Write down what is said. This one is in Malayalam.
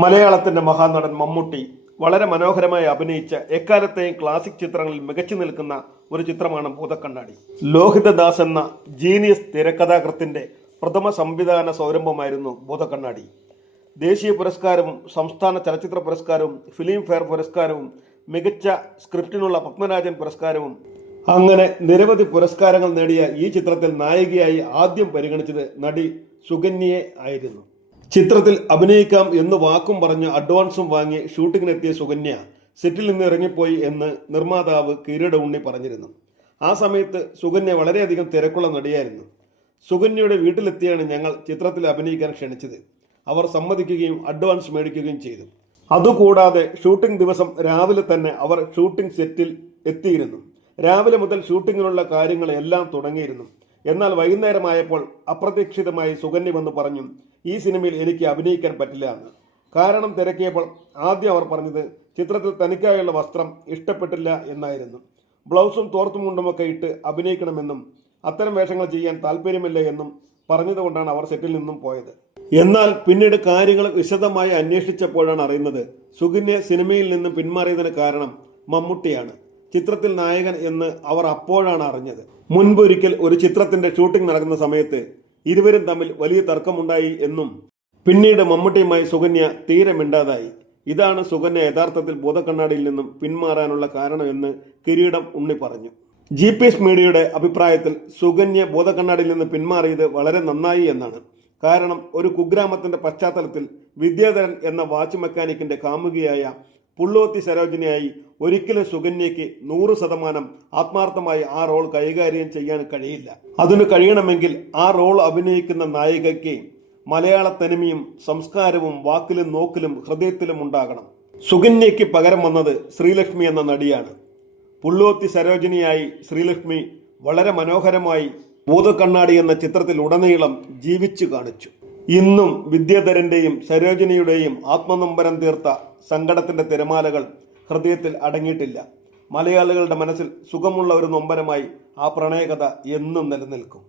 മലയാളത്തിന്റെ മഹാനടൻ മമ്മൂട്ടി വളരെ മനോഹരമായി അഭിനയിച്ച എക്കാലത്തെയും ക്ലാസിക് ചിത്രങ്ങളിൽ മികച്ചു നിൽക്കുന്ന ഒരു ചിത്രമാണ് ഭൂതക്കണ്ണാടി. ലോഹിതദാസ് എന്ന ജീനിയസ് തിരക്കഥാകൃത്തിന്റെ പ്രഥമ സംവിധാന സംരംഭമായിരുന്നു ഭൂതക്കണ്ണാടി. ദേശീയ പുരസ്കാരവും സംസ്ഥാന ചലച്ചിത്ര പുരസ്കാരവും ഫിലിം ഫെയർ പുരസ്കാരവും മികച്ച സ്ക്രിപ്റ്റിനുള്ള പത്മരാജൻ പുരസ്കാരവും അങ്ങനെ നിരവധി പുരസ്കാരങ്ങൾ നേടിയ ഈ ചിത്രത്തിൽ നായികയായി ആദ്യം പരിഗണിച്ചത് നടി സുകന്യയെ ആയിരുന്നു. ചിത്രത്തിൽ അഭിനയിക്കാം എന്ന് വാക്കും പറഞ്ഞ് അഡ്വാൻസും വാങ്ങി ഷൂട്ടിങ്ങിനെത്തിയ സുകന്യ സെറ്റിൽ നിന്ന് ഇറങ്ങിപ്പോയി എന്ന് നിർമ്മാതാവ് കിരീട ഉണ്ണി പറഞ്ഞിരുന്നു. ആ സമയത്ത് സുകന്യ വളരെയധികം തിരക്കുള്ള നടിയായിരുന്നു. സുകന്യയുടെ വീട്ടിലെത്തിയാണ് ഞങ്ങൾ ചിത്രത്തിൽ അഭിനയിക്കാൻ ക്ഷണിച്ചത്. അവർ സമ്മതിക്കുകയും അഡ്വാൻസ് മേടിക്കുകയും ചെയ്തു. അതുകൂടാതെ ഷൂട്ടിംഗ് ദിവസം രാവിലെ തന്നെ അവർ ഷൂട്ടിംഗ് സെറ്റിൽ എത്തിയിരുന്നു. രാവിലെ മുതൽ ഷൂട്ടിങ്ങിനുള്ള കാര്യങ്ങളെല്ലാം തുടങ്ങിയിരുന്നു. എന്നാൽ വൈകുന്നേരമായപ്പോൾ അപ്രതീക്ഷിതമായി സുകന്യ വന്ന് പറഞ്ഞു, ഈ സിനിമയിൽ എനിക്ക് അഭിനയിക്കാൻ പറ്റില്ല എന്ന്. കാരണം തിരക്കിയപ്പോൾ ആദ്യം അവർ പറഞ്ഞത് ചിത്രത്തിൽ തനിക്കായുള്ള വസ്ത്രം ഇഷ്ടപ്പെട്ടില്ല എന്നായിരുന്നു. ബ്ലൗസും തോർത്തും മുണ്ടുമൊക്കെ ഇട്ട് അഭിനയിക്കണമെന്നും അത്തരം വേഷങ്ങൾ ചെയ്യാൻ താല്പര്യമില്ല എന്നും പറഞ്ഞതുകൊണ്ടാണ് അവർ സെറ്റിൽ നിന്നും പോയത്. എന്നാൽ പിന്നീട് കാര്യങ്ങൾ വിശദമായി അന്വേഷിച്ചപ്പോഴാണ് അറിയുന്നത് സുകന്യ സിനിമയിൽ നിന്നും പിന്മാറിയതിന് കാരണം മമ്മൂട്ടിയാണ് ചിത്രത്തിൽ നായകൻ എന്ന് അവർ അപ്പോഴാണ് അറിഞ്ഞത്. മുൻപൊരിക്കൽ ഒരു ചിത്രത്തിന്റെ ഷൂട്ടിംഗ് നടക്കുന്ന സമയത്ത് ഇരുവരും തമ്മിൽ വലിയ തർക്കമുണ്ടായി എന്നും പിന്നീട് മമ്മൂട്ടിയുമായി സുകന്യ തീരെ മിണ്ടാതായി. ഇതാണ് സുകന്യ യഥാർത്ഥത്തിൽ ഭൂതക്കണ്ണാടിയിൽ നിന്നും പിന്മാറാനുള്ള കാരണമെന്ന് കിരീടം ഉണ്ണി പറഞ്ഞു. GPS മീഡിയയുടെ അഭിപ്രായത്തിൽ സുകന്യ ഭൂതക്കണ്ണാടിയിൽ നിന്ന് പിന്മാറിയത് വളരെ നന്നായി എന്നാണ്. കാരണം ഒരു കുഗ്രാമത്തിന്റെ പശ്ചാത്തലത്തിൽ വിദ്യാധരൻ എന്ന വാച്ച് മെക്കാനിക്കിന്റെ കാമുകിയായ പുള്ളോത്തി സരോജിനിയായി ഒരിക്കലും സുകന്യയ്ക്ക് 100% ആത്മാർത്ഥമായി ആ റോൾ കൈകാര്യം ചെയ്യാൻ കഴിയില്ല. അതിന് കഴിയണമെങ്കിൽ ആ റോൾ അഭിനയിക്കുന്ന നായികയ്ക്ക് മലയാള തനിമയും സംസ്കാരവും വാക്കിലും നോക്കിലും ഹൃദയത്തിലും ഉണ്ടാകണം. സുകന്യയ്ക്ക് പകരം വന്നത് ശ്രീലക്ഷ്മി എന്ന നടിയാണ്. പുള്ളോത്തി സരോജിനിയായി ശ്രീലക്ഷ്മി വളരെ മനോഹരമായി ഭൂതക്കണ്ണാടി എന്ന ചിത്രത്തിൽ ഉടനീളം ജീവിച്ചു കാണിച്ചു. ഇന്നും വിദ്യാധരന്റെയും സരോജിനിയുടെയും ആത്മനൊമ്പരം തീർത്ത സങ്കടത്തിന്റെ തിരമാലകൾ ഹൃദയത്തിൽ അടങ്ങിയിട്ടില്ല. മലയാളികളുടെ മനസ്സിൽ സുഖമുള്ള ഒരു നൊമ്പരമായി ആ പ്രണയകഥ എന്നും നിലനിൽക്കും.